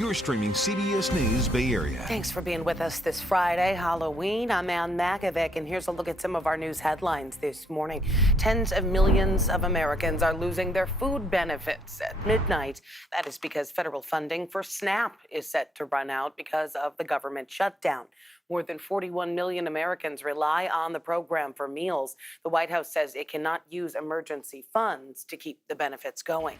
You're streaming CBS News Bay Area. Thanks for being with us this Friday, Halloween. I'm Ann Makovic, and here's a look at some of our news headlines this morning. Tens of millions of Americans are losing their food benefits at midnight. That is because federal funding for SNAP is set to run out because of the government shutdown. More than 41 million Americans rely on the program for meals. The White House says it cannot use emergency funds to keep the benefits going.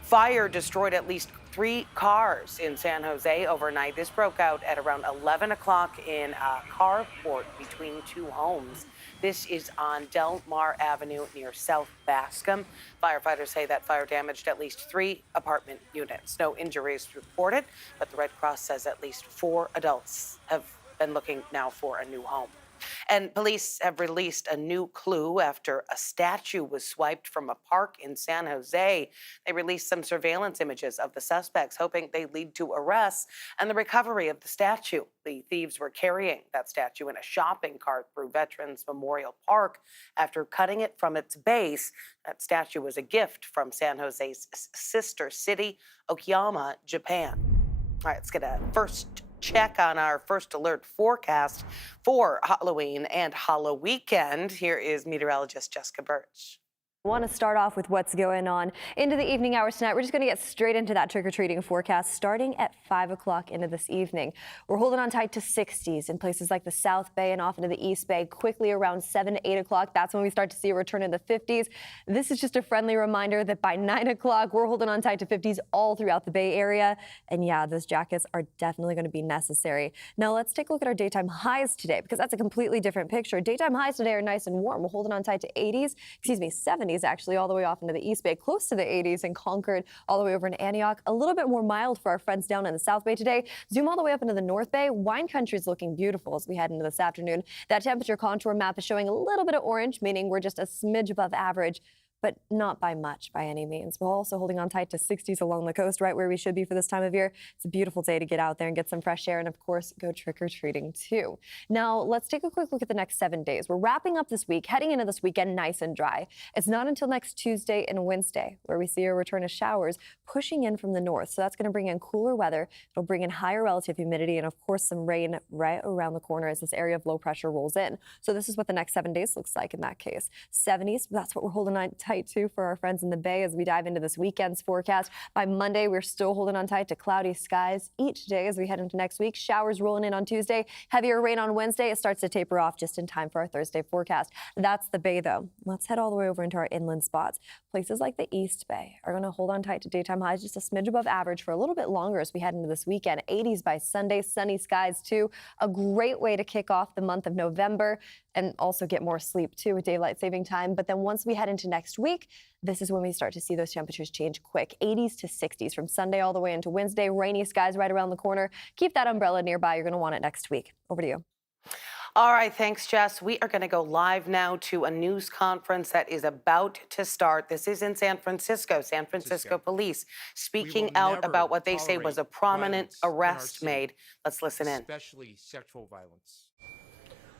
Fire destroyed at least 3 cars in San Jose overnight. This broke out at around 11 o'clock in a carport between 2 homes. This is on Del Mar Avenue near South Bascom. Firefighters say that fire damaged at least 3 apartment units. No injuries reported, but the Red Cross says at least 4 adults have been looking now for a new home. And police have released a new clue after a statue was swiped from a park in San Jose. They released some surveillance images of the suspects, hoping they lead to arrests and the recovery of the statue. The thieves were carrying that statue in a shopping cart through Veterans Memorial Park. After cutting it from its base, that statue was a gift from San Jose's sister city, Okayama, Japan. All right, let's get a first check on our first alert forecast for Halloween and Halloween weekend. Here is meteorologist Jessica Birch. I want to start off with what's going on into the evening hours tonight. We're just going to get straight into that trick-or-treating forecast starting at 5 o'clock into this evening. We're holding on tight to 60s in places like the South Bay and off into the East Bay. Quickly around 7 to 8 o'clock, that's when we start to see a return in the 50s. This is just a friendly reminder that by 9 o'clock, we're holding on tight to 50s all throughout the Bay Area. And yeah, those jackets are definitely going to be necessary. Now let's take a look at our daytime highs today, because that's a completely different picture. Daytime highs today are nice and warm. We're holding on tight to 70s actually, all the way off into the East Bay, close to the 80s in Concord, all the way over in Antioch. A little bit more mild for our friends down in the South Bay today. Zoom all the way up into the North Bay. Wine country is looking beautiful as we head into this afternoon. That temperature contour map is showing a little bit of orange, meaning we're just a smidge above average, but not by much by any means. We're also holding on tight to 60s along the coast, right where we should be for this time of year. It's a beautiful day to get out there and get some fresh air and, of course, go trick-or-treating too. Now, let's take a quick look at the next 7 days. We're wrapping up this week, heading into this weekend nice and dry. It's not until next Tuesday and Wednesday where we see a return of showers pushing in from the north. So that's going to bring in cooler weather. It'll bring in higher relative humidity and, of course, some rain right around the corner as this area of low pressure rolls in. So this is what the next 7 days looks like in that case. 70s, that's what we're holding on tight to for our friends in the Bay as we dive into this weekend's forecast. By Monday, we're still holding on tight to cloudy skies each day as we head into next week. Showers rolling in on Tuesday, heavier rain on Wednesday. It starts to taper off just in time for our Thursday forecast. That's the Bay, though. Let's head all the way over into our inland spots. Places like the East Bay are going to hold on tight to daytime highs just a smidge above average for a little bit longer as we head into this weekend. 80s by Sunday, sunny skies too. A great way to kick off the month of November and also get more sleep too with daylight saving time. But then once we head into next week, this is when we start to see those temperatures change quick. 80s to 60s from Sunday all the way into Wednesday. Rainy skies right around the corner. Keep that umbrella nearby. You're going to want it next week. Over to you. All right, thanks, Jess. We are going to go live now to a news conference that is about to start. This is in San Francisco. San Francisco police speaking out about what they say was a prominent arrest made. Let's listen in. Especially sexual violence.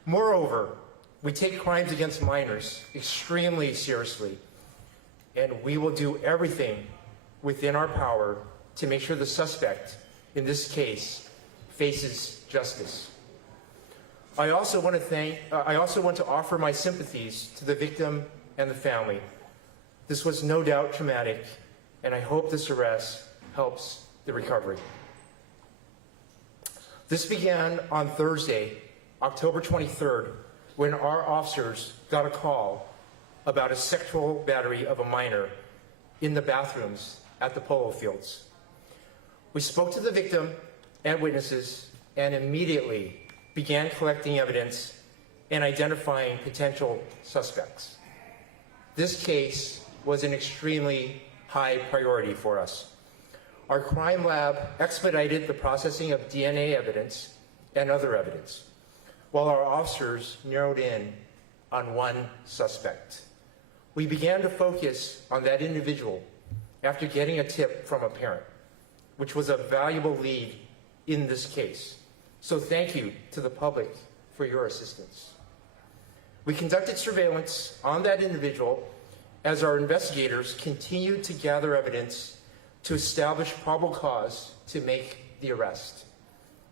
Moreover, we take crimes against minors extremely seriously, and we will do everything within our power to make sure the suspect in this case faces justice. I also want to offer my sympathies to the victim and the family. This was no doubt traumatic, and I hope this arrest helps the recovery. This began on Thursday, October 23rd, when our officers got a call about a sexual battery of a minor in the bathrooms at the polo fields. We spoke to the victim and witnesses and immediately began collecting evidence and identifying potential suspects. This case was an extremely high priority for us. Our crime lab expedited the processing of DNA evidence and other evidence, while our officers narrowed in on one suspect. We began to focus on that individual after getting a tip from a parent, which was a valuable lead in this case. So thank you to the public for your assistance. We conducted surveillance on that individual as our investigators continued to gather evidence to establish probable cause to make the arrest.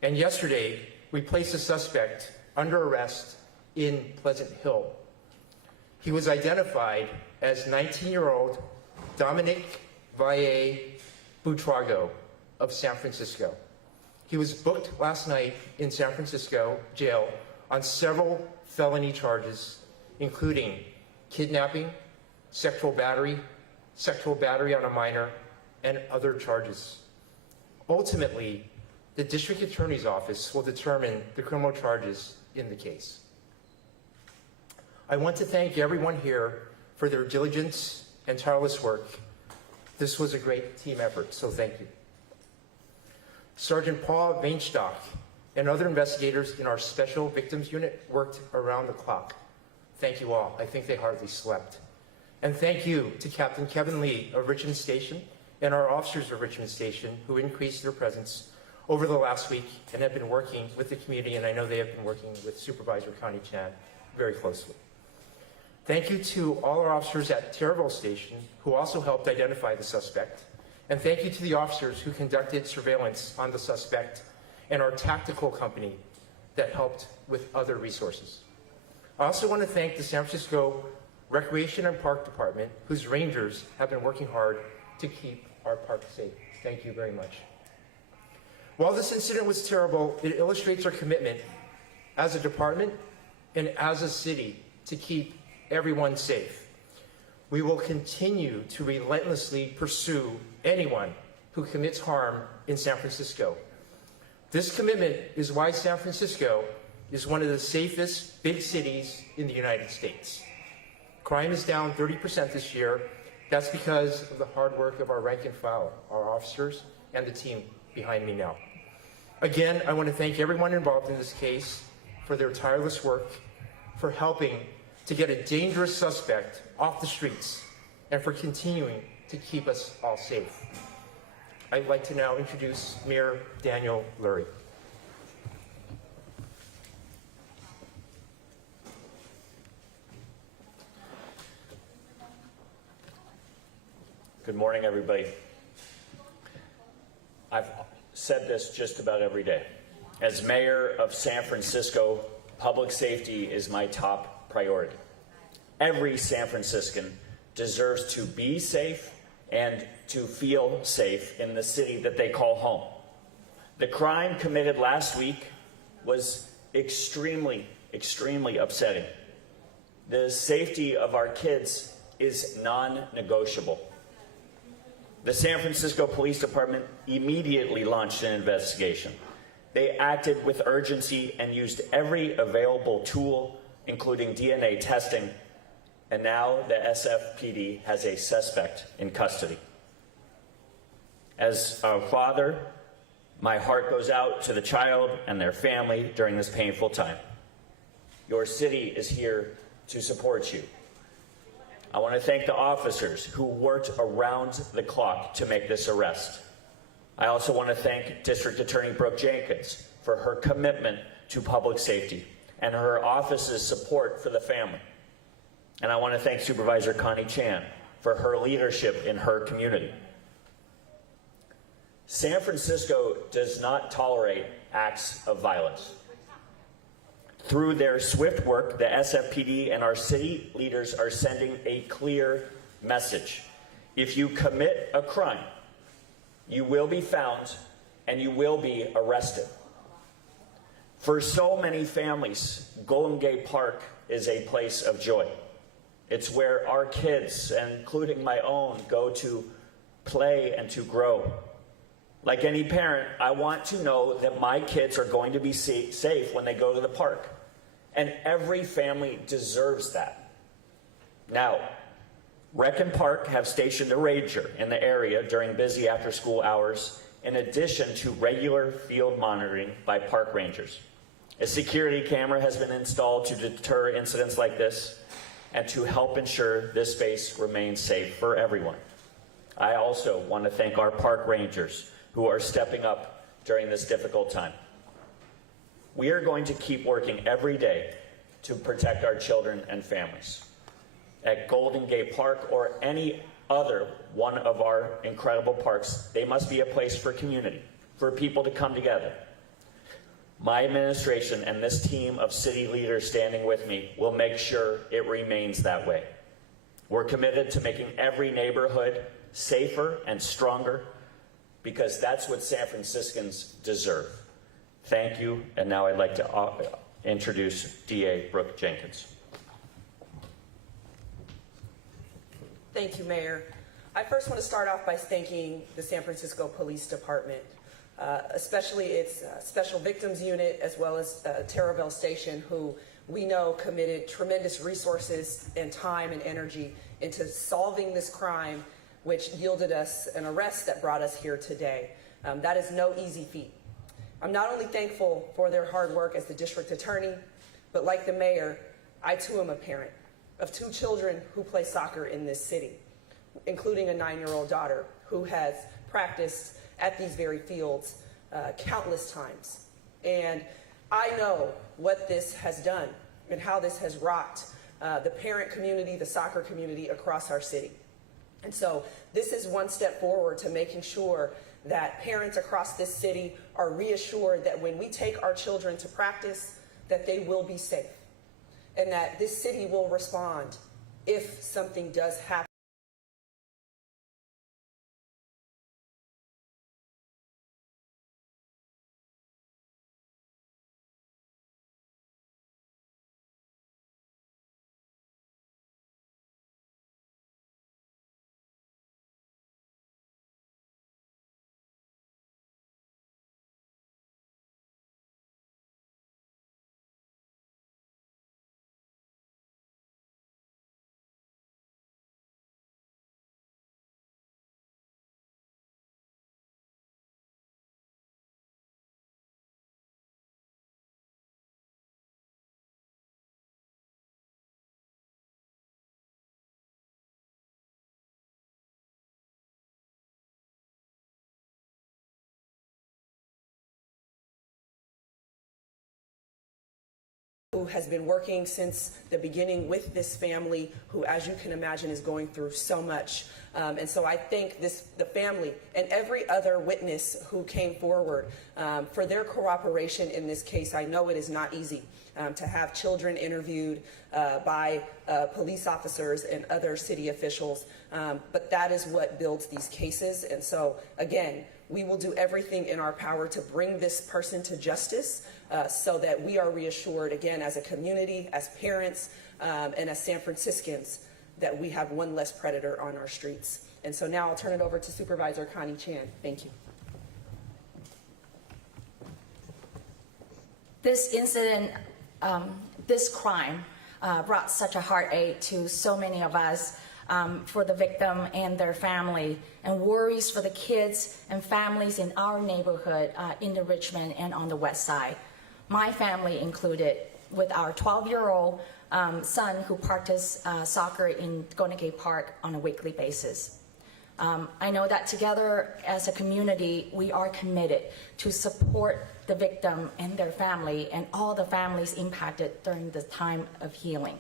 And yesterday, we placed a suspect under arrest in Pleasant Hill. He was identified as 19-year-old Dominic Valle Buitrago of San Francisco. He was booked last night in San Francisco jail on several felony charges, including kidnapping, sexual battery on a minor, and other charges. Ultimately, the district attorney's office will determine the criminal charges in the case. I want to thank everyone here for their diligence and tireless work. This was a great team effort, so thank you. Sergeant Paul Weinstock and other investigators in our Special Victims Unit worked around the clock. Thank you all. I think they hardly slept. And thank you to Captain Kevin Lee of Richmond Station and our officers of Richmond Station who increased their presence over the last week and have been working with the community, and I know they have been working with Supervisor Connie Chan very closely. Thank you to all our officers at Terraville Station who also helped identify the suspect. And thank you to the officers who conducted surveillance on the suspect and our tactical company that helped with other resources. I also want to thank the San Francisco Recreation and Park Department, whose rangers have been working hard to keep our park safe. Thank you very much. While this incident was terrible, it illustrates our commitment as a department and as a city to keep everyone safe. We will continue to relentlessly pursue anyone who commits harm in San Francisco. This commitment is why San Francisco is one of the safest big cities in the United States. Crime is down 30% this year. That's because of the hard work of our rank and file, our officers, and the team behind me now. Again, I want to thank everyone involved in this case for their tireless work, for helping to get a dangerous suspect off the streets, and for continuing to keep us all safe. I'd like to now introduce Mayor Daniel Lurie. Good morning, everybody. I've said this just about every day. As mayor of San Francisco, public safety is my top priority. Every San Franciscan deserves to be safe and to feel safe in the city that they call home. The crime committed last week was extremely upsetting. The safety of our kids is non-negotiable. The San Francisco Police Department immediately launched an investigation. They acted with urgency and used every available tool, including DNA testing, and now the SFPD has a suspect in custody. As a father, my heart goes out to the child and their family during this painful time. Your city is here to support you. I want to thank the officers who worked around the clock to make this arrest. I also want to thank District Attorney Brooke Jenkins for her commitment to public safety and her office's support for the family. And I want to thank Supervisor Connie Chan for her leadership in her community. San Francisco does not tolerate acts of violence. Through their swift work, the SFPD and our city leaders are sending a clear message. If you commit a crime, you will be found and you will be arrested. For so many families, Golden Gate Park is a place of joy. It's where our kids, including my own, go to play and to grow. Like any parent, I want to know that my kids are going to be safe when they go to the park. And every family deserves that. Now, Rec and Park have stationed a ranger in the area during busy after-school hours, in addition to regular field monitoring by park rangers. A security camera has been installed to deter incidents like this and to help ensure this space remains safe for everyone. I also want to thank our park rangers who are stepping up during this difficult time. We are going to keep working every day to protect our children and families. At Golden Gate Park or any other one of our incredible parks, they must be a place for community, for people to come together. My administration and this team of city leaders standing with me will make sure it remains that way. We're committed to making every neighborhood safer and stronger because that's what San Franciscans deserve. Thank you, and now I'd like to introduce DA Brooke Jenkins. Thank you, Mayor. I first want to start off by thanking the San Francisco Police Department, especially its Special Victims Unit, as well as Terraville Station, who we know committed tremendous resources and time and energy into solving this crime, which yielded us an arrest that brought us here today. That is no easy feat. I'm not only thankful for their hard work as the district attorney, but like the mayor, I too am a parent of 2 children who play soccer in this city, including a 9-year-old daughter who has practiced at these very fields countless times. And I know what this has done and how this has rocked the parent community, the soccer community across our city. And so this is one step forward to making sure that parents across this city are reassured that when we take our children to practice, that they will be safe and that this city will respond if something does happen. Who has been working since the beginning with this family, who, as you can imagine, is going through so much. And so I thank the family and every other witness who came forward for their cooperation in this case. I know it is not easy to have children interviewed by police officers and other city officials, but that is what builds these cases. And so, again, we will do everything in our power to bring this person to justice so that we are reassured, again, as a community, as parents, and as San Franciscans, that we have one less predator on our streets. And so now I'll turn it over to Supervisor Connie Chan. Thank you. This incident, this crime brought such a heartache to so many of us, for the victim and their family, and worries for the kids and families in our neighborhood in the Richmond and on the West Side. My family included, with our 12-year-old son who practiced soccer in Golden Gate Park on a weekly basis. I know that together as a community, we are committed to support the victim and their family and all the families impacted during the time of healing.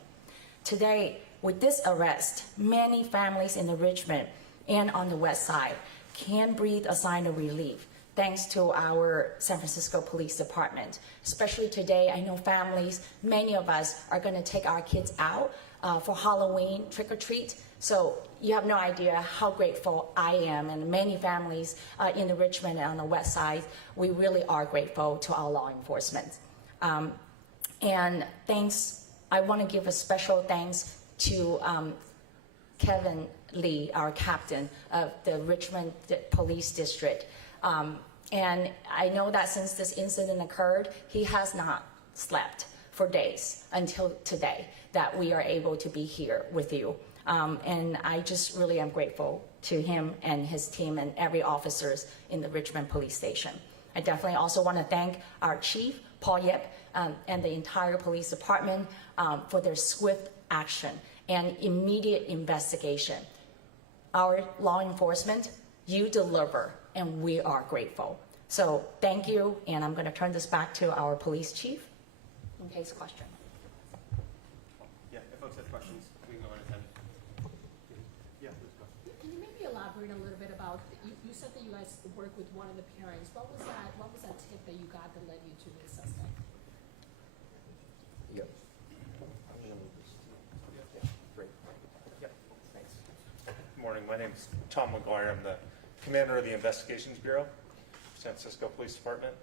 Today, with this arrest, many families in the Richmond and on the West Side can breathe a sign of relief thanks to our San Francisco Police Department. Especially today, I know families, many of us are going to take our kids out for Halloween trick-or-treat. So you have no idea how grateful I am, and many families in the Richmond and on the West Side, we really are grateful to our law enforcement. And thanks, I want to give a special thanks to Kevin Lee, our captain of the Richmond Police District. And I know that since this incident occurred, he has not slept for days until today that we are able to be here with you. And I just really am grateful to him and his team and every officers in the Richmond Police Station. I definitely also want to thank our chief, Paul Yip, and the entire police department for their swift action and immediate investigation. Our law enforcement, you deliver, and we are grateful. So thank you, and I'm going to turn this back to our police chief in case question. Yeah, if folks have questions, we can go in and yeah, please go. Can you maybe elaborate a little bit about, you said that you guys guys work with one of the parents. What was that tip that you got that led you to the suspect? Yep. Great. Yep. Thanks. Good morning. My name is Tom McGuire. I'm the commander of the Investigations Bureau, San Francisco Police Department.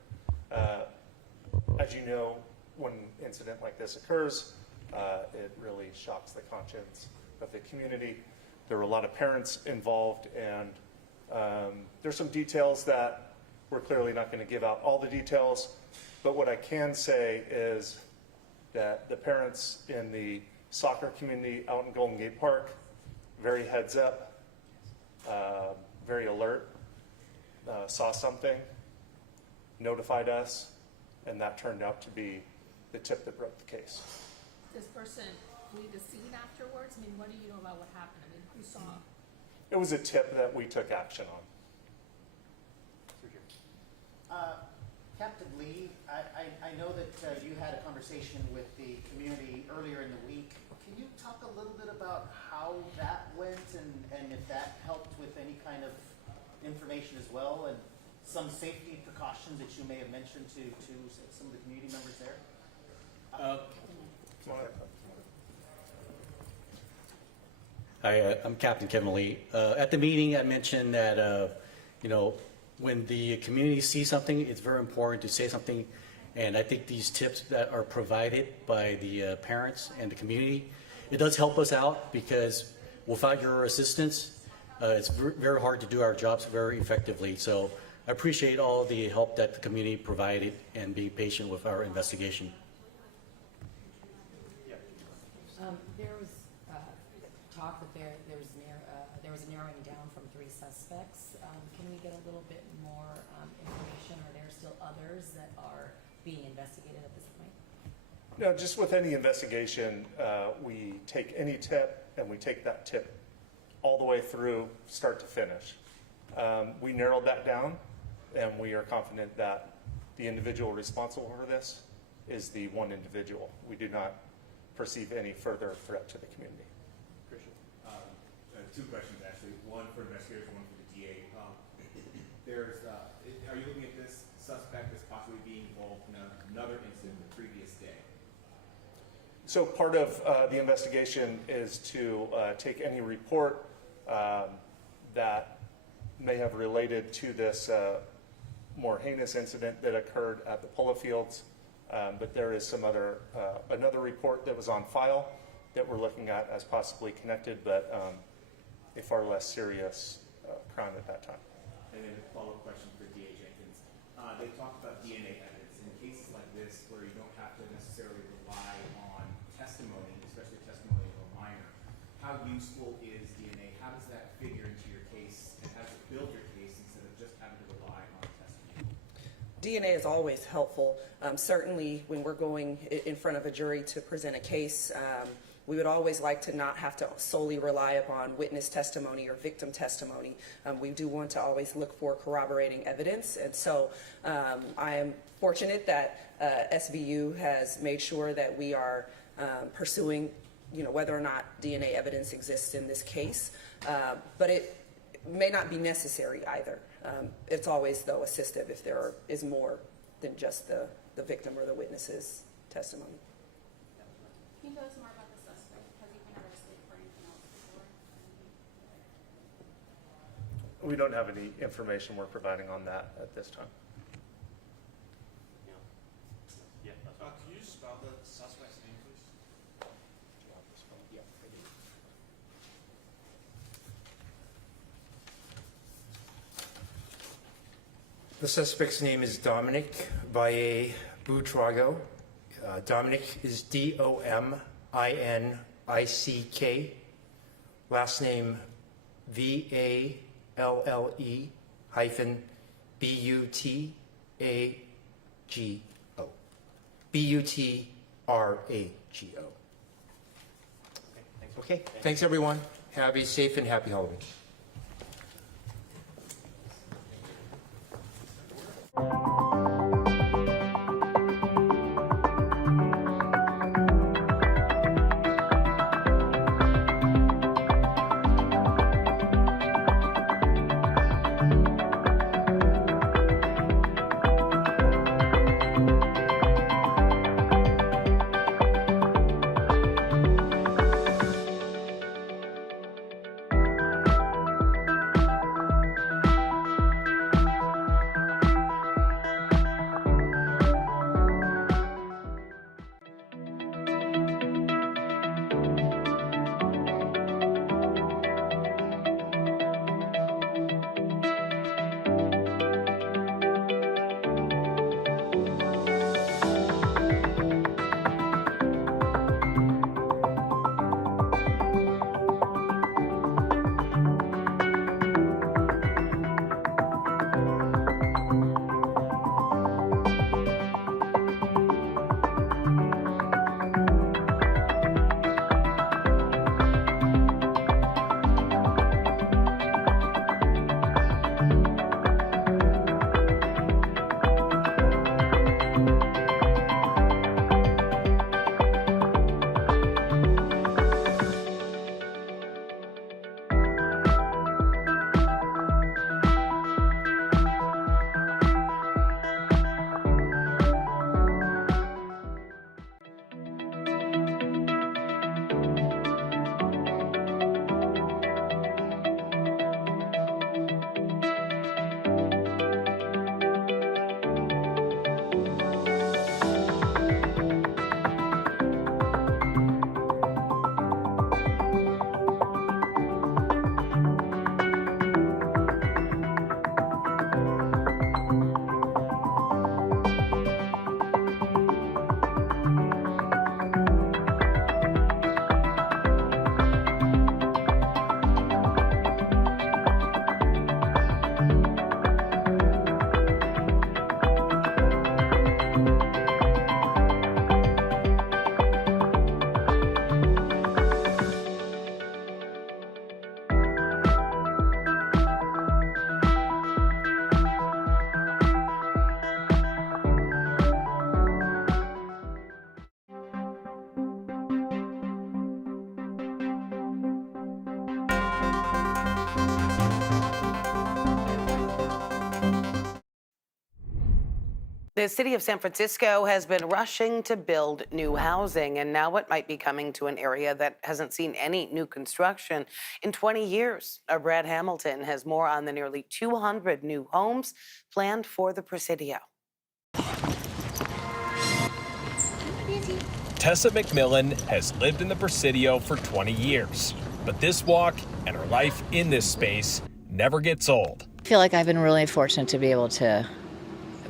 As you know, when an incident like this occurs, it really shocks the conscience of the community. There were a lot of parents involved, and there's some details that we're clearly not going to give out all the details, but what I can say is that the parents in the soccer community out in Golden Gate Park, very heads up, very alert, saw something, notified us, and that turned out to be the tip that broke the case. This person flee the scene afterwards? I mean, what do you know about what happened? I mean, who saw? It was a tip that we took action on. Captain Lee, I know that you had a conversation with the community earlier in the week. Can you talk a little bit about how that went and if that helped with any kind of information as well, and some safety precautions that you may have mentioned to some of the community members there? Hi, I'm Captain Kevin Lee. At the meeting, I mentioned that, when the community sees something, it's very important to say something. And I think these tips that are provided by the parents and the community, it does help us out, because without your assistance, it's very hard to do our jobs very effectively. So I appreciate all the help that the community provided and being patient with our investigation. There was talk that there was a narrowing down from 3 suspects. Can we get a little bit more information? Are there still others that are being investigated at this point? No, just with any investigation, we take any tip and we take that tip all the way through, start to finish. We narrowed that down, and we are confident that the individual responsible for this is the one individual. We do not perceive any further threat to the community. Christian, 2 questions actually. One for investigators, one for the DA. Are you looking at this suspect as possibly being involved in another incident the previous day? So part of the investigation is to take any report that may have related to this more heinous incident that occurred at the polo fields. But there is some another report that was on file that we're looking at as possibly connected, but a far less serious crime at that time. And then a follow-up question for DA Jenkins. They talked about DNA evidence in cases like this where you don't have to necessarily rely on testimony, especially testimony of a minor. How useful is DNA? How does that figure into your case, and how does it build your case instead of just having to rely on testimony? DNA is always helpful. Certainly when we're going in front of a jury to present a case, we would always like to not have to solely rely upon witness testimony or victim testimony. We do want to always look for corroborating evidence. And so I am fortunate that SVU has made sure that we are pursuing, whether or not DNA evidence exists in this case. But it may not be necessary either. It's always, though, assistive if there is more than just the victim or the witness's testimony. Can you tell us more about the suspect? Has he been arrested for anything else before? We don't have any information we're providing on that at this time. Can you spell the suspect's name, please? The suspect's name is Dominic Valle Buitrago. Dominic is D-O-M-I-N-I-C-K. Last name V-A-L-L-E-B-U-T-A-G-O. B-U-T-R-A-G-O. Okay, thanks everyone. Have a safe and happy Halloween. The city of San Francisco has been rushing to build new housing, and now it might be coming to an area that hasn't seen any new construction in 20 years. Brad Hamilton has more on the nearly 200 new homes planned for the Presidio. Tessa McMillan has lived in the Presidio for 20 years, but this walk and her life in this space never gets old. I feel like I've been really fortunate to be able to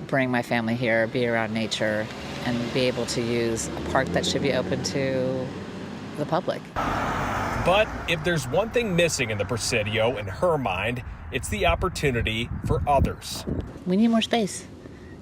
bring my family here, be around nature, and be able to use a park that should be open to the public. But if there's one thing missing in the Presidio, in her mind, it's the opportunity for others. We need more space.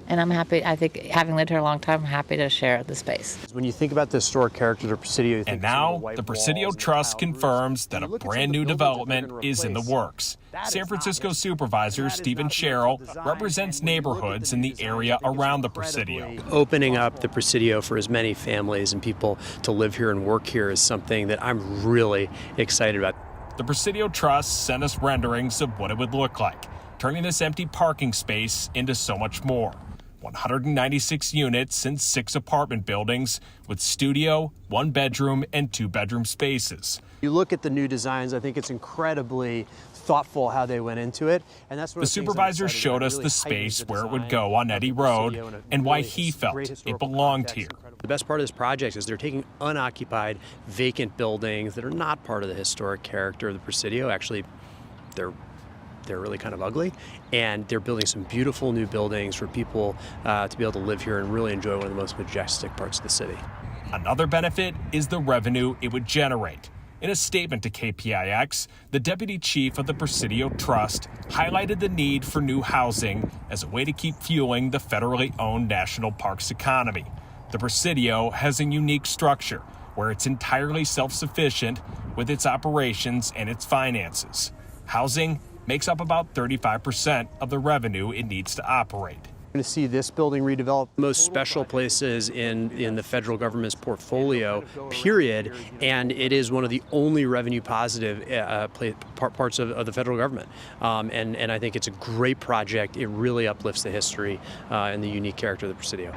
And I'm happy, I think, having lived here a long time, I'm happy to share the space. When you think about the historic character of the Presidio, you think and now the Presidio Trust confirms that a brand new development is in the works. San Francisco Supervisor Stephen Sherrill represents neighborhoods in the area around the Presidio. Opening up the Presidio for as many families and people to live here and work here is something that I'm really excited about. The Presidio Trust sent us renderings of what it would look like, turning this empty parking space into so much more. 196 units and 6 apartment buildings with studio, 1-bedroom, and 2-bedroom spaces. You look at the new designs, I think it's incredibly thoughtful how they went into it. And that's the supervisor showed us the space where it would go on Eddy Road and why he felt it belonged here. The best part of this project is they're taking unoccupied, vacant buildings that are not part of the historic character of the Presidio. Actually, they're really kind of ugly, and they're building some beautiful new buildings for people to be able to live here and really enjoy one of the most majestic parts of the city. Another benefit is the revenue it would generate. In a statement to KPIX, the deputy chief of the Presidio Trust highlighted the need for new housing as a way to keep fueling the federally owned national parks economy. The Presidio has a unique structure where it's entirely self-sufficient with its operations and its finances. Housing makes up about 35% of the revenue it needs to operate. We're going to see this building redeveloped. Most special places in the federal government's portfolio, period, and it is one of the only revenue positive parts of the federal government. And I think it's a great project. It really uplifts the history and the unique character of the Presidio.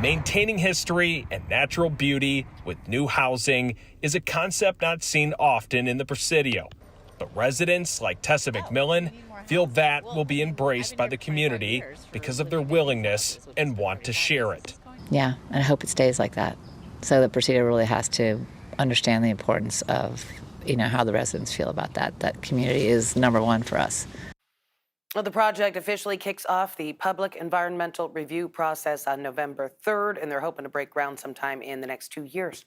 Maintaining history and natural beauty with new housing is a concept not seen often in the Presidio. But residents like Tessa McMillan feel that will be embraced by the community because of their willingness and want to share it. Yeah, and I hope it stays like that. So the Presidio really has to understand the importance of, how the residents feel about that. That community is number one for us. Well, the project officially kicks off the public environmental review process on November 3rd, and they're hoping to break ground sometime in the next 2 years.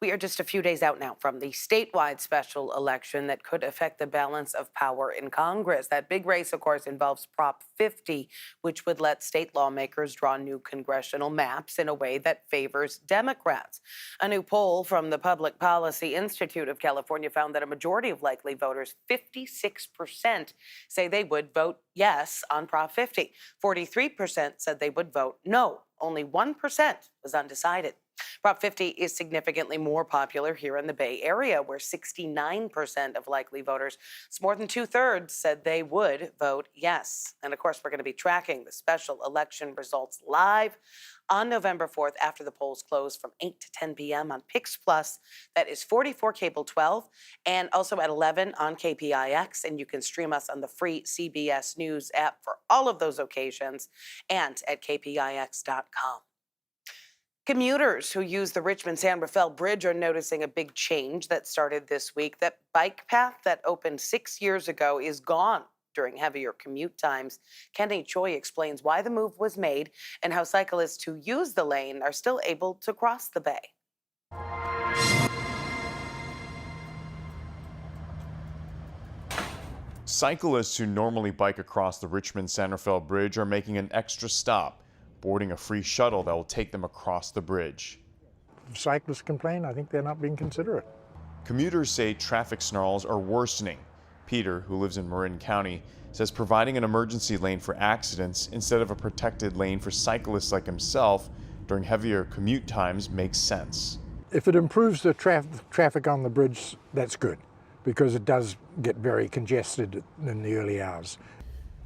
We are just a few days out now from the statewide special election that could affect the balance of power in Congress. That big race, of course, involves Prop 50, which would let state lawmakers draw new congressional maps in a way that favors Democrats. A new poll from the Public Policy Institute of California found that a majority of likely voters, 56%, say they would vote yes on Prop 50. 43% said they would vote no. Only 1% was undecided. Prop 50 is significantly more popular here in the Bay Area, where 69% of likely voters, it's more than 2/3, said they would vote yes. And of course, we're going to be tracking the special election results live on November 4th after the polls close from 8 to 10 p.m. on Pix Plus. That is 44 Cable 12, and also at 11 on KPIX. And you can stream us on the free CBS News app for all of those occasions and at kpix.com. Commuters who use the Richmond-San Rafael Bridge are noticing a big change that started this week. That bike path that opened 6 years ago is gone during heavier commute times. Kenny Choi explains why the move was made and how cyclists who use the lane are still able to cross the bay. Cyclists who normally bike across the Richmond-San Rafael Bridge are making an extra stop, boarding a free shuttle that will take them across the bridge. If cyclists complain, I think they're not being considerate. Commuters say traffic snarls are worsening. Peter, who lives in Marin County, says providing an emergency lane for accidents instead of a protected lane for cyclists like himself during heavier commute times makes sense. If it improves the traffic on the bridge, that's good, because it does get very congested in the early hours.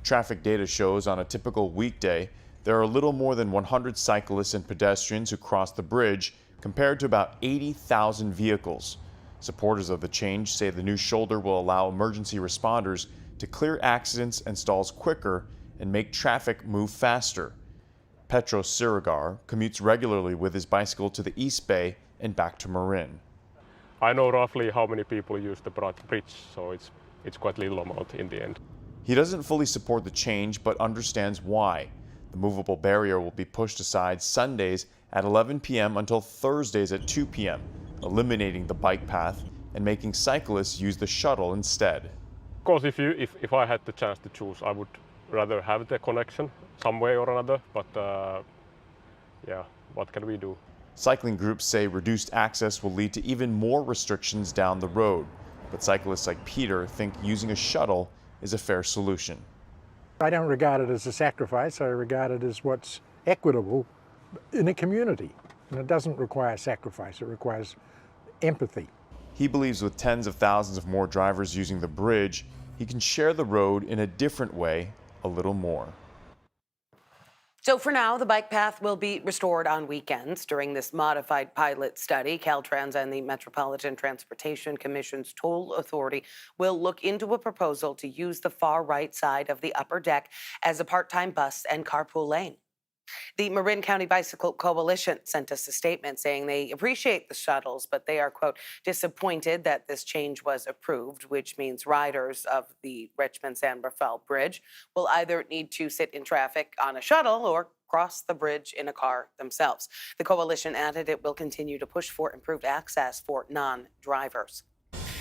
Traffic data shows on a typical weekday, There are a little more than 100 cyclists and pedestrians who cross the bridge, compared to about 80,000 vehicles. Supporters of the change say the new shoulder will allow emergency responders to clear accidents and stalls quicker and make traffic move faster. Petros Sirigar commutes regularly with his bicycle to the East Bay and back to Marin. I know roughly how many people use the bridge, so it's quite little amount in the end. He doesn't fully support the change, but understands why. The movable barrier will be pushed aside Sundays at 11 p.m. until Thursdays at 2 p.m., eliminating the bike path and making cyclists use the shuttle instead. Of course, if I had the chance to choose, I would rather have the connection some way or another, but yeah, what can we do? Cycling groups say reduced access will lead to even more restrictions down the road, but cyclists like Peter think using a shuttle is a fair solution. I don't regard it as a sacrifice. I regard it as what's equitable in a community. And it doesn't require sacrifice, it requires empathy. He believes with tens of thousands of more drivers using the bridge, he can share the road in a different way a little more. So for now, the bike path will be restored on weekends. During this modified pilot study, Caltrans and the Metropolitan Transportation Commission's toll authority will look into a proposal to use the far right side of the upper deck as a part-time bus and carpool lane. The Marin County Bicycle Coalition sent us a statement saying they appreciate the shuttles, but they are, quote, disappointed that this change was approved, which means riders of the Richmond-San Rafael Bridge will either need to sit in traffic on a shuttle or cross the bridge in a car themselves. The coalition added it will continue to push for improved access for non-drivers.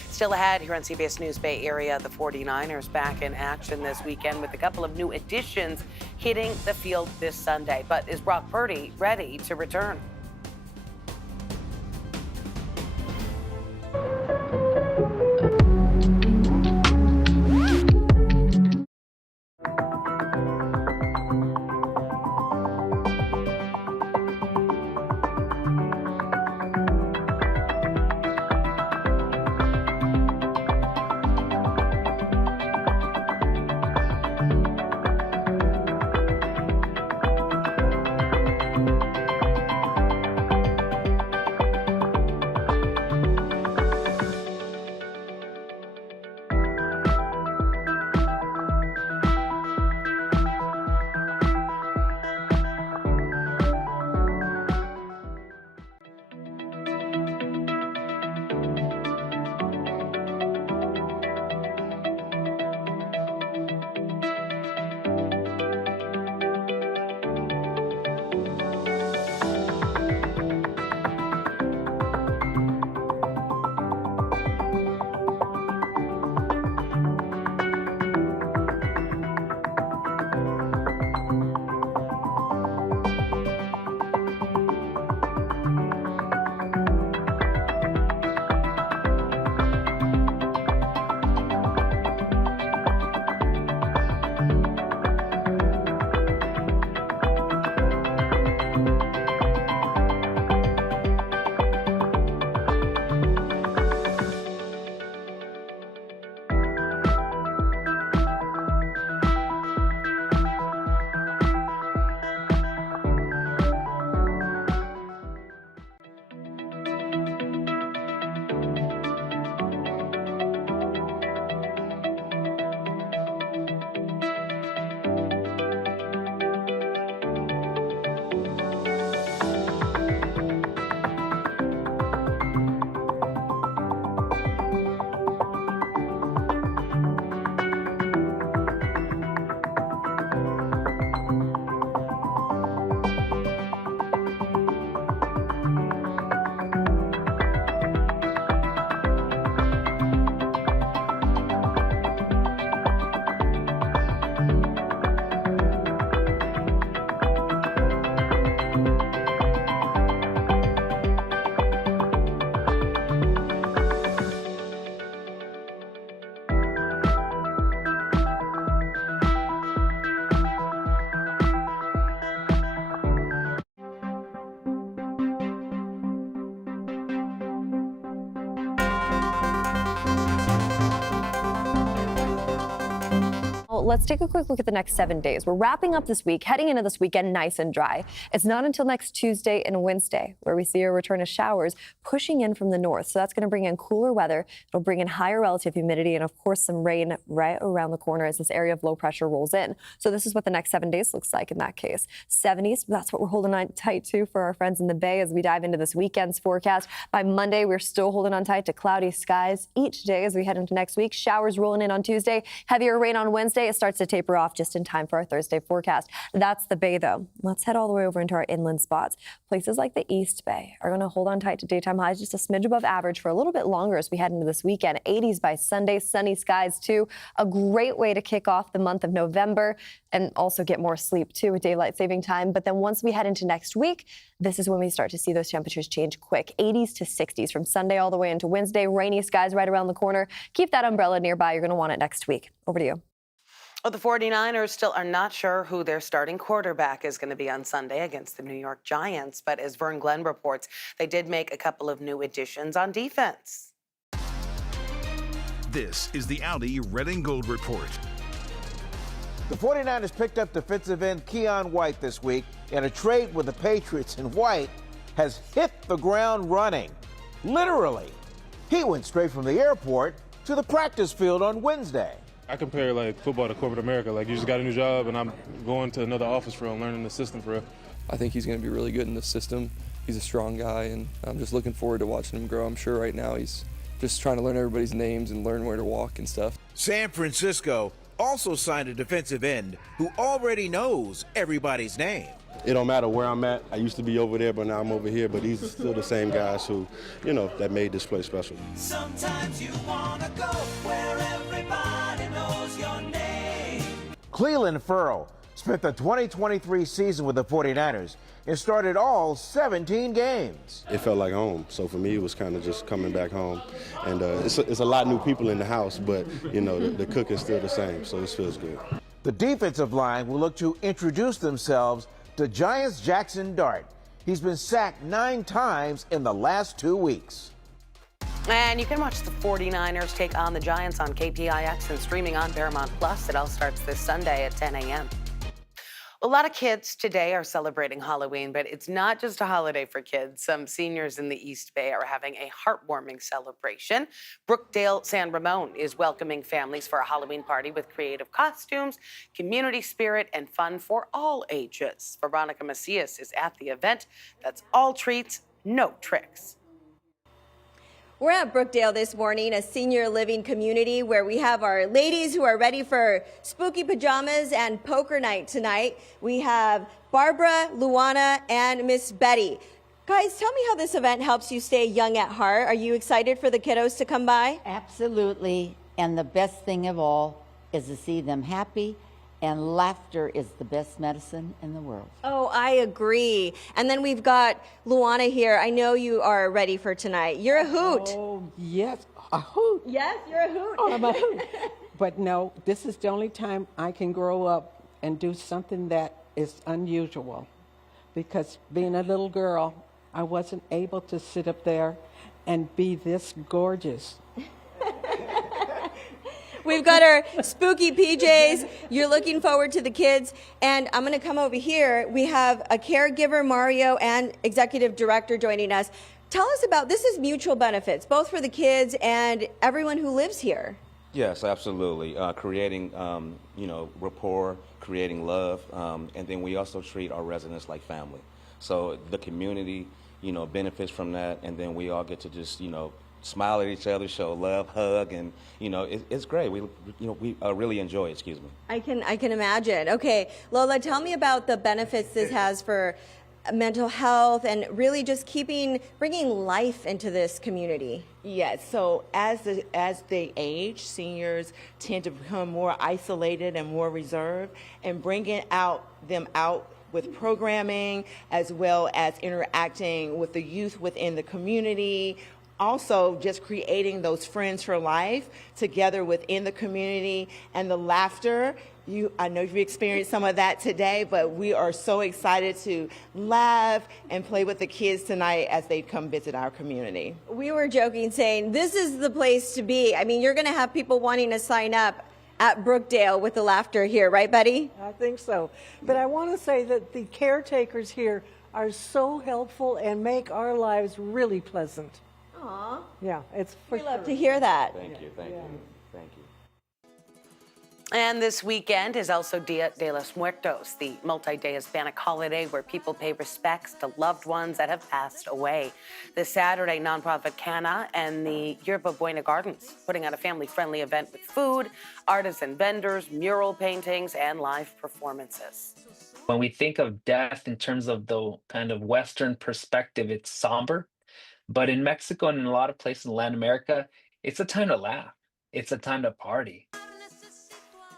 Still ahead here on CBS News Bay Area, the 49ers back in action this weekend with a couple of new additions hitting the field this Sunday. But is Brock Purdy ready to return? let's take a quick look at the next 7 days. We're wrapping up this week, heading into this weekend nice and dry. It's not until next Tuesday and Wednesday where we see a return of showers pushing in from the north. So that's going to bring in cooler weather. It'll bring in higher relative humidity and, of course, some rain right around the corner as this area of low pressure rolls in. So this is what the next 7 days looks like in that case. 70s, that's what we're holding on tight to for our friends in the Bay as we dive into this weekend's forecast. By Monday, we're still holding on tight to cloudy skies each day as we head into next week. Showers rolling in on Tuesday, heavier rain on Wednesday. It starts to taper off just in time for our Thursday forecast. That's the Bay, though. Let's head all the way over into our inland spots. Places like the East Bay are going to hold on tight to daytime highs just a smidge above average for a little bit longer as we head into this weekend. 80s by Sunday, sunny skies too. A great way to kick off the month of November and also get more sleep too with daylight saving time. But then once we head into next week, this is when we start to see those temperatures change quick. 80s to 60s from Sunday all the way into Wednesday. Rainy skies right around the corner. Keep that umbrella nearby. You're going to want it next week. Over to you. Well, the 49ers still are not sure who their starting quarterback is going to be on Sunday against the New York Giants. But as Vern Glenn reports, they did make a couple of new additions on defense. This is the Audi Red and Gold Report. The 49ers picked up defensive end Keon White this week in a trade with the Patriots, and White has hit the ground running. Literally. He went straight from the airport to the practice field on Wednesday. I compare like football to corporate America. Like you just got a new job and I'm going to another office for real, learning the system for real. I think he's going to be really good in the system. He's a strong guy and I'm just looking forward to watching him grow. I'm sure right now he's just trying to learn everybody's names and learn where to walk and stuff. San Francisco also signed a defensive end who already knows everybody's name. It don't matter where I'm at. I used to be over there, but now I'm over here. But these are still the same guys who, that made this place special. Sometimes you wanna go where everybody knows your name. Cleveland Ferrell spent the 2023 season with the 49ers and started all 17 games. It felt like home. So for me, it was kind of just coming back home. And it's a lot of new people in the house, but, the cook is still the same. So this feels good. The defensive line will look to introduce themselves to Giants' Jackson Dart. He's been sacked 9 times in the last 2 weeks. And you can watch the 49ers take on the Giants on KPIX and streaming on Paramount Plus. It all starts this Sunday at 10 a.m. A lot of kids today are celebrating Halloween, but it's not just a holiday for kids. Some seniors in the East Bay are having a heartwarming celebration. Brookdale San Ramon is welcoming families for a Halloween party with creative costumes, community spirit, and fun for all ages. Veronica Macias is at the event. That's all treats, no tricks. We're at Brookdale this morning, a senior living community where we have our ladies who are ready for spooky pajamas and poker night tonight. We have Barbara, Luana, and Miss Betty. Guys, tell me how this event helps you stay young at heart. Are you excited for the kiddos to come by? Absolutely. And the best thing of all is to see them happy. And laughter is the best medicine in the world. Oh, I agree. And then we've got Luana here. I know you are ready for tonight. You're a hoot. Oh, yes, a hoot. Yes, you're a hoot. Oh, I'm a hoot. But no, this is the only time I can grow up and do something that is unusual. Because being a little girl, I wasn't able to sit up there and be this gorgeous. We've got our spooky PJs. You're looking forward to the kids. And I'm going to come over here. We have a caregiver, Mario, and executive director joining us. Tell us about, this is mutual benefits, both for the kids and everyone who lives here. Yes, absolutely. Creating, rapport, creating love, and then we also treat our residents like family. So the community, benefits from that, and then we all get to just, smile at each other, show love, hug, and it's great. We really enjoy it. Excuse me. I can imagine. Okay, Lola, tell me about the benefits this has for mental health and really just bringing life into this community. Yes. So as they age, seniors tend to become more isolated and more reserved, and bringing them out with programming as well as interacting with the youth within the community. Also, just creating those friends for life together within the community, and the laughter. I know you've experienced some of that today, but we are so excited to laugh and play with the kids tonight as they come visit our community. We were joking, saying this is the place to be. I mean, you're going to have people wanting to sign up at Brookdale with the laughter here, right, buddy? I think so. But I want to say that the caretakers here are so helpful and make our lives really pleasant. Aw. Yeah, it's for We love sure. to hear that. Thank you, thank you, thank you. And this weekend is also Dia de los Muertos, the multi-day Hispanic holiday where people pay respects to loved ones that have passed away. This Saturday, nonprofit Cana and the Yerba Buena Gardens putting on a family-friendly event with food, artisan vendors, mural paintings, and live performances. When we think of death in terms of the kind of Western perspective, it's somber. But in Mexico and in a lot of places in Latin America, it's a time to laugh. It's a time to party.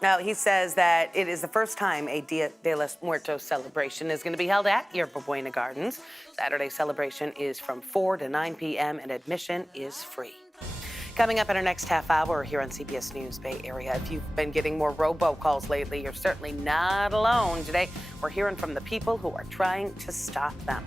Now, he says that it is the first time a Dia de los Muertos celebration is going to be held at Yerba Buena Gardens. Saturday's celebration is from 4 to 9 p.m. and admission is free. Coming up in our next half hour here on CBS News Bay Area. If you've been getting more robocalls lately, you're certainly not alone. Today, we're hearing from the people who are trying to stop them.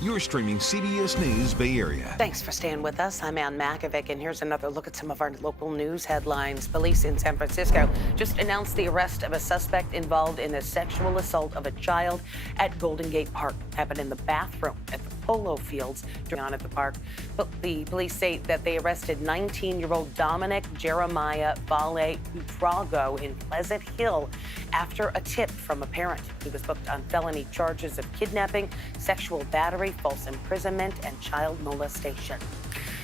You're streaming CBS News Bay Area. Thanks for staying with us. I'm Ann Makovic, and here's another look at some of our local news headlines. Police in San Francisco just announced the arrest of a suspect involved in a sexual assault of a child at Golden Gate Park. Happened in the bathroom at the polo fields at the park. But the police say that they arrested 19-year-old Dominic Jeremiah Vale Utrago in Pleasant Hill after a tip from a parent. He was booked on felony charges of kidnapping, sexual battery, false imprisonment, and child molestation.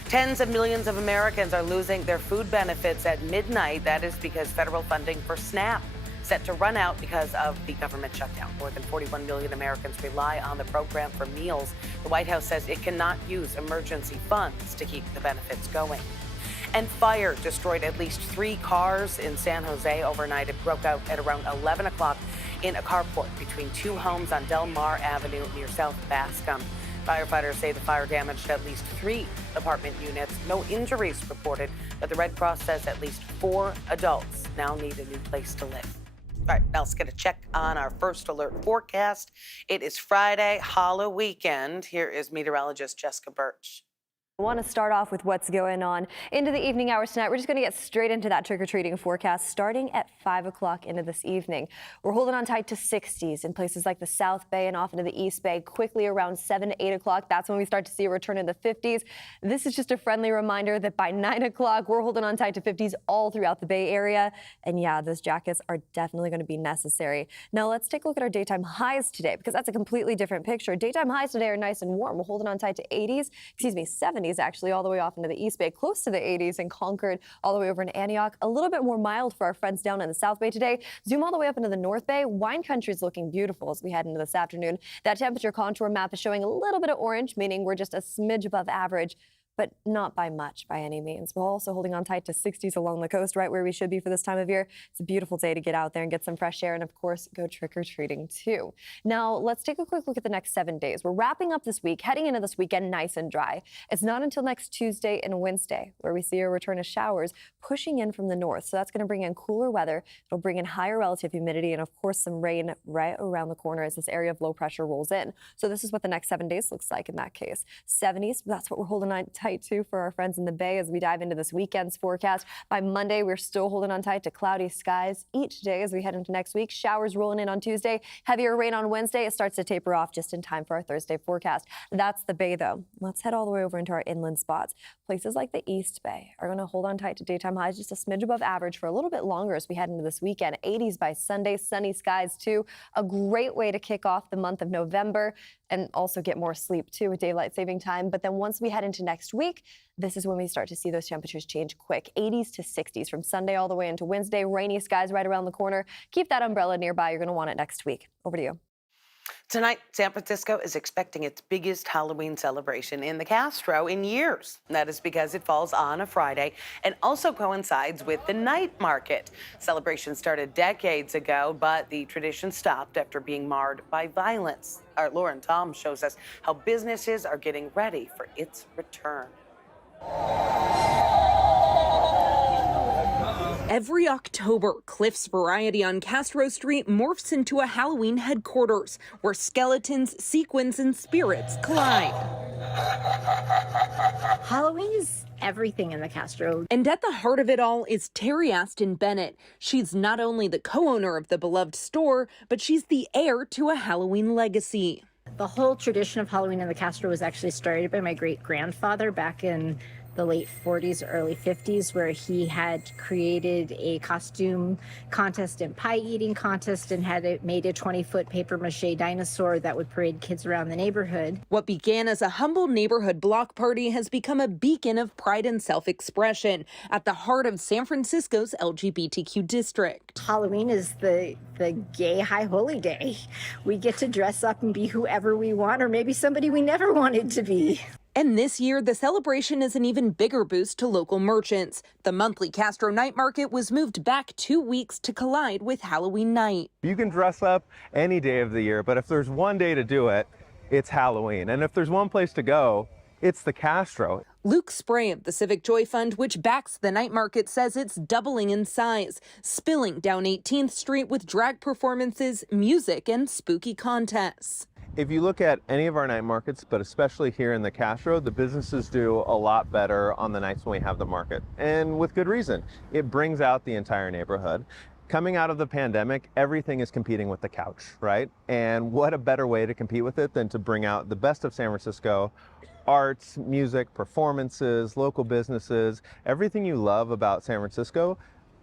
Tens of millions of Americans are losing their food benefits at midnight. That is because federal funding for SNAP set to run out because of the government shutdown. More than 41 million Americans rely on the program for meals. The White House says it cannot use emergency funds to keep the benefits going. And fire destroyed at least 3 cars in San Jose overnight. It broke out at around 11 o'clock in a carport between two homes on Del Mar Avenue near South Bascom. Firefighters say the fire damaged at least 3 apartment units. No injuries reported, but the Red Cross says at least 4 adults now need a new place to live. All right, now let's get a check on our first alert forecast. It is Friday, Halloween weekend. Here is meteorologist Jessica Birch. I want to start off with what's going on into the evening hours tonight. We're just going to get straight into that trick-or-treating forecast starting at 5 o'clock into this evening. We're holding on tight to 60s in places like the South Bay and off into the East Bay. Quickly around 7 to 8 o'clock, that's when we start to see a return in the 50s. This is just a friendly reminder that by 9 o'clock, we're holding on tight to 50s all throughout the Bay Area. And yeah, those jackets are definitely going to be necessary. Now let's take a look at our daytime highs today, because that's a completely different picture. Daytime highs today are nice and warm. We're holding on tight to 70s actually, all the way off into the East Bay, close to the 80s in Concord, all the way over in Antioch. A little bit more mild for our friends down in the South Bay today. Zoom all the way up into the North Bay. Wine country is looking beautiful as we head into this afternoon. That temperature contour map is showing a little bit of orange, meaning we're just a smidge above average, but not by much by any means. We're also holding on tight to 60s along the coast, right where we should be for this time of year. It's a beautiful day to get out there and get some fresh air and, of course, go trick-or-treating too. Now, let's take a quick look at the next 7 days. We're wrapping up this week, heading into this weekend nice and dry. It's not until next Tuesday and Wednesday where we see a return of showers pushing in from the north. So that's going to bring in cooler weather. It'll bring in higher relative humidity and, of course, some rain right around the corner as this area of low pressure rolls in. So this is what the next 7 days looks like in that case. 70s, that's what we're holding on tight to for our friends in the Bay as we dive into this weekend's forecast. By Monday, we're still holding on tight to cloudy skies each day as we head into next week. Showers rolling in on Tuesday, heavier rain on Wednesday. It starts to taper off just in time for our Thursday forecast. That's the Bay, though. Let's head all the way over into our inland spots. Places like the East Bay are going to hold on tight to daytime highs just a smidge above average for a little bit longer as we head into this weekend. 80s by Sunday, sunny skies too. A great way to kick off the month of November and also get more sleep too with daylight saving time. But then once we head into next week, this is when we start to see those temperatures change quick. 80s to 60s from Sunday all the way into Wednesday. Rainy skies right around the corner. Keep that umbrella nearby. You're going to want it next week. Over to you. Tonight, San Francisco is expecting its biggest Halloween celebration in the Castro in years. That is because it falls on a Friday and also coincides with the night market. Celebration started decades ago, but the tradition stopped after being marred by violence. Our Lauren Tom shows us how businesses are getting ready for its return. Every October, Cliff's Variety on Castro Street morphs into a Halloween headquarters where skeletons, sequins, and spirits collide. Halloween is everything in the Castro. And at the heart of it all is Terry Aston Bennett. She's not only the co-owner of the beloved store, but she's the heir to a Halloween legacy. The whole tradition of Halloween in the Castro was actually started by my great-grandfather back in the late 40s, early 50s, where he had created a costume contest and pie eating contest and had made a 20-foot paper mache dinosaur that would parade kids around the neighborhood. What began as a humble neighborhood block party has become a beacon of pride and self-expression at the heart of San Francisco's LGBTQ district. Halloween is the gay high holy day. We get to dress up and be whoever we want, or maybe somebody we never wanted to be. And this year, the celebration is an even bigger boost to local merchants. The monthly Castro Night Market was moved back 2 weeks to collide with Halloween night. You can dress up any day of the year, but if there's one day to do it, it's Halloween. And if there's one place to go, it's the Castro. Luke Spray of the Civic Joy Fund, which backs the night market, says it's doubling in size, spilling down 18th Street with drag performances, music, and spooky contests. If you look at any of our night markets, but especially here in the Castro, the businesses do a lot better on the nights when we have the market, and with good reason. It brings out the entire neighborhood. Coming out of the pandemic, everything is competing with the couch, right? And what a better way to compete with it than to bring out the best of San Francisco, arts, music, performances, local businesses, everything you love about San Francisco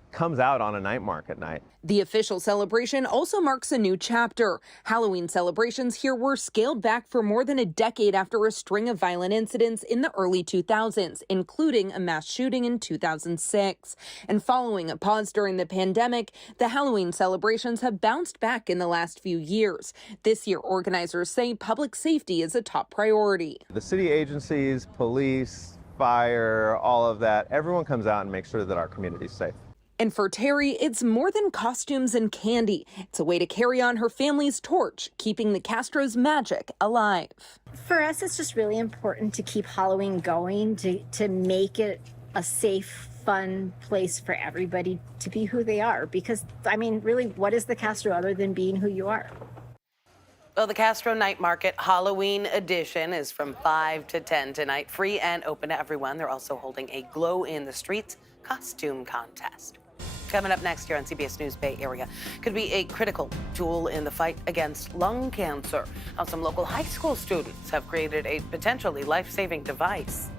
comes out on a night market night. The official celebration also marks a new chapter. Halloween celebrations here were scaled back for more than a decade after a string of violent incidents in the early 2000s, including a mass shooting in 2006. And following a pause during the pandemic, the Halloween celebrations have bounced back in the last few years. This year, organizers say public safety is a top priority. The city agencies, police, fire, all of that, everyone comes out and makes sure that our community is safe. And for Terry, it's more than costumes and candy. It's a way to carry on her family's torch, keeping the Castro's magic alive. For us, it's just really important to keep Halloween going, to make it a safe, fun place for everybody to be who they are. Because, I mean, really, what is the Castro other than being who you are? Well, the Castro Night Market Halloween edition is from 5 to 10 tonight, free and open to everyone. They're also holding a Glow in the Streets costume contest. Coming up next year on CBS News Bay Area, could be a critical tool in the fight against lung cancer. How some local high school students have created a potentially life-saving device.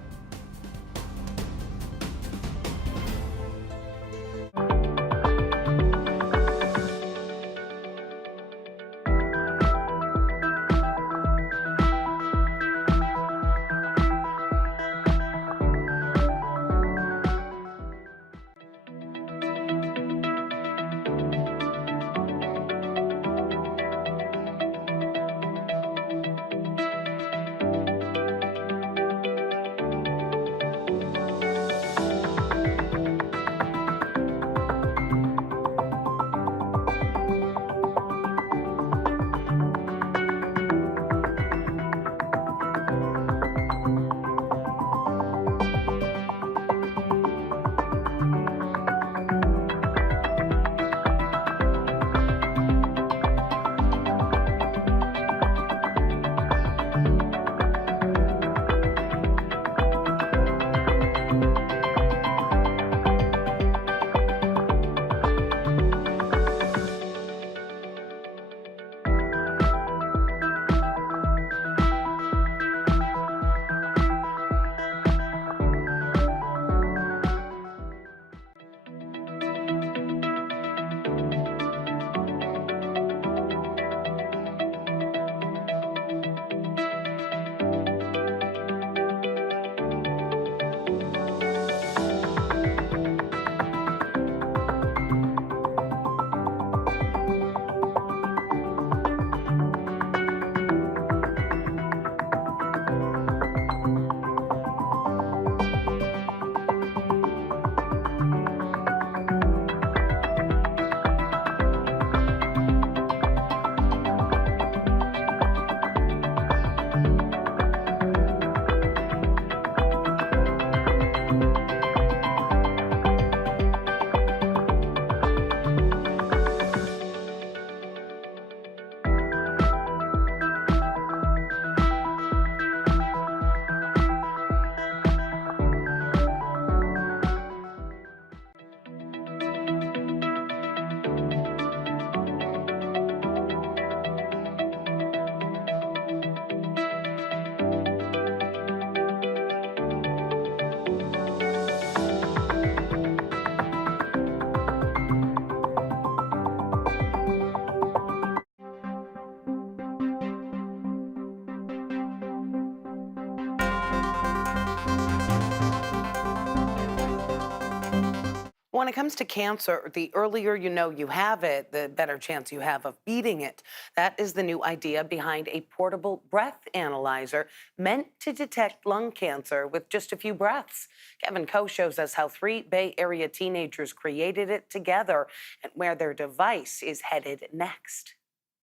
When it comes to cancer, the earlier you know you have it, the better chance you have of beating it. That is the new idea behind a portable breath analyzer meant to detect lung cancer with just a few breaths. Kevin Coe shows us how 3 Bay Area teenagers created it together and where their device is headed next.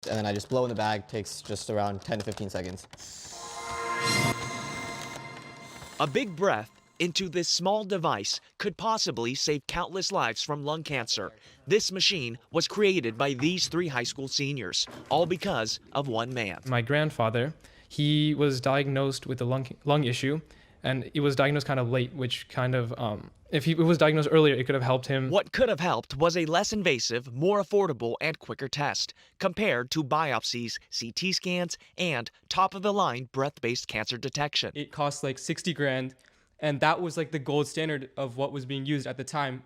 And then I just blow in the bag, takes just around 10 to 15 seconds. A big breath into this small device could possibly save countless lives from lung cancer. This machine was created by these 3 high school seniors, all because of one man. My grandfather, he was diagnosed with a lung issue, and it was diagnosed kind of late, which kind of, if it was diagnosed earlier, it could have helped him. What could have helped was a less invasive, more affordable, and quicker test compared to biopsies, CT scans, and top-of-the-line breath-based cancer detection. It cost like 60 grand. And that was like the gold standard of what was being used at the time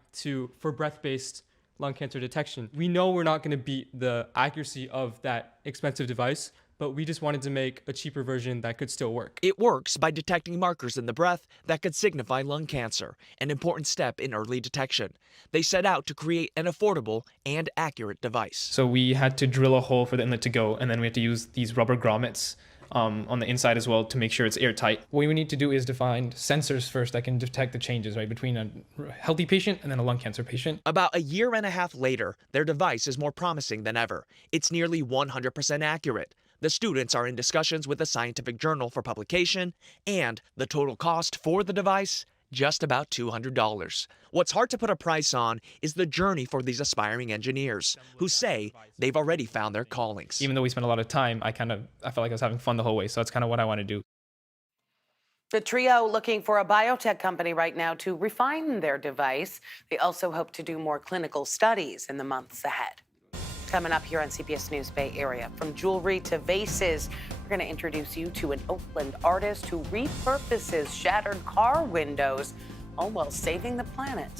for breath-based lung cancer detection. We know we're not going to beat the accuracy of that expensive device, but we just wanted to make a cheaper version that could still work. It works by detecting markers in the breath that could signify lung cancer, an important step in early detection. They set out to create an affordable and accurate device. So we had to drill a hole for the inlet to go, and then we had to use these rubber grommets on the inside as well to make sure it's airtight. What we need to do is define sensors first that can detect the changes, right, between a healthy patient and then a lung cancer patient. About a year and a half later, their device is more promising than ever. It's nearly 100% accurate. The students are in discussions with a scientific journal for publication, and the total cost for the device, just about $200. What's hard to put a price on is the journey for these aspiring engineers, who say they've already found their callings. Even though we spent a lot of time, I felt like I was having fun the whole way, so that's kind of what I want to do. The trio looking for a biotech company right now to refine their device. They also hope to do more clinical studies in the months ahead. Coming up here on CBS News Bay Area, from jewelry to vases, we're going to introduce you to an Oakland artist who repurposes shattered car windows, all while saving the planet.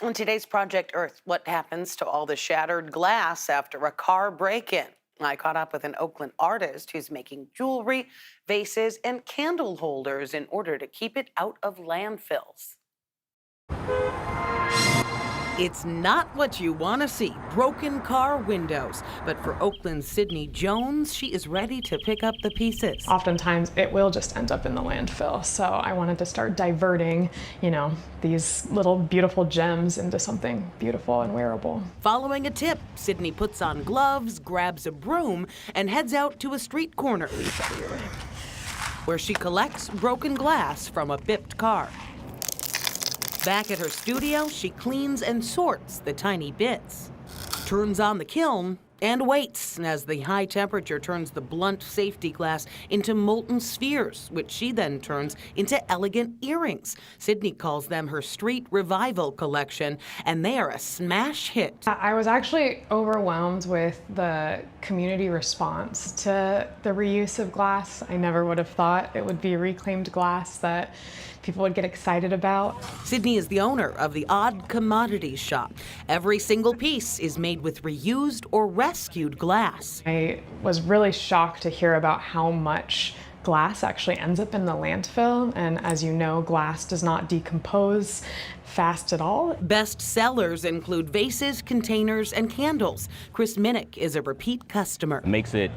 On today's Project Earth, what happens to all the shattered glass after a car break-in? I caught up with an Oakland artist who's making jewelry, vases, and candle holders in order to keep it out of landfills. It's not what you want to see, broken car windows. But for Oakland's Sydney Jones, she is ready to pick up the pieces. Oftentimes it will just end up in the landfill. So I wanted to start diverting, these little beautiful gems into something beautiful and wearable. Following a tip, Sydney puts on gloves, grabs a broom, and heads out to a street corner where she collects broken glass from a bipped car. Back at her studio, she cleans and sorts the tiny bits, turns on the kiln, and waits as the high temperature turns the blunt safety glass into molten spheres, which she then turns into elegant earrings. Sydney calls them her Street Revival collection, and they are a smash hit. I was actually overwhelmed with the community response to the reuse of glass. I never would have thought it would be reclaimed glass that people would get excited about. Sydney is the owner of the Odd Commodities Shop. Every single piece is made with reused or rescued glass. I was really shocked to hear about how much glass actually ends up in the landfill, and as you know, glass does not decompose fast at all. Best sellers include vases, containers, and candles. Chris Minnick is a repeat customer. It makes it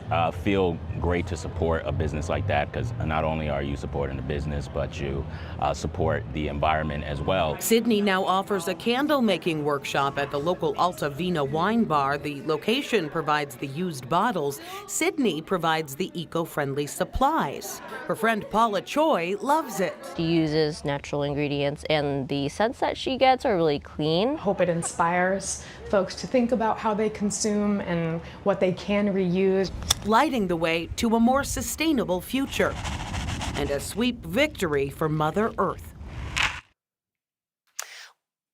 feel great to support a business like that, because not only are you supporting the business, but you support the environment as well. Sydney now offers a candle making workshop at the local Alta Vina wine bar. The location provides the used bottles. Sydney provides the eco-friendly supplies. Her friend Paula Choi loves it. She uses natural ingredients, and the scents that she gets are really clean. Hope it inspires folks to think about how they consume and what they can reuse. Lighting the way to a more sustainable future and a sweep victory for Mother Earth.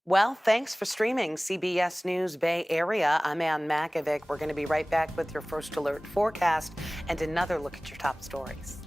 Well, thanks for streaming CBS News Bay Area. I'm Ann Makovic. We're going to be right back with your first alert forecast and another look at your top stories.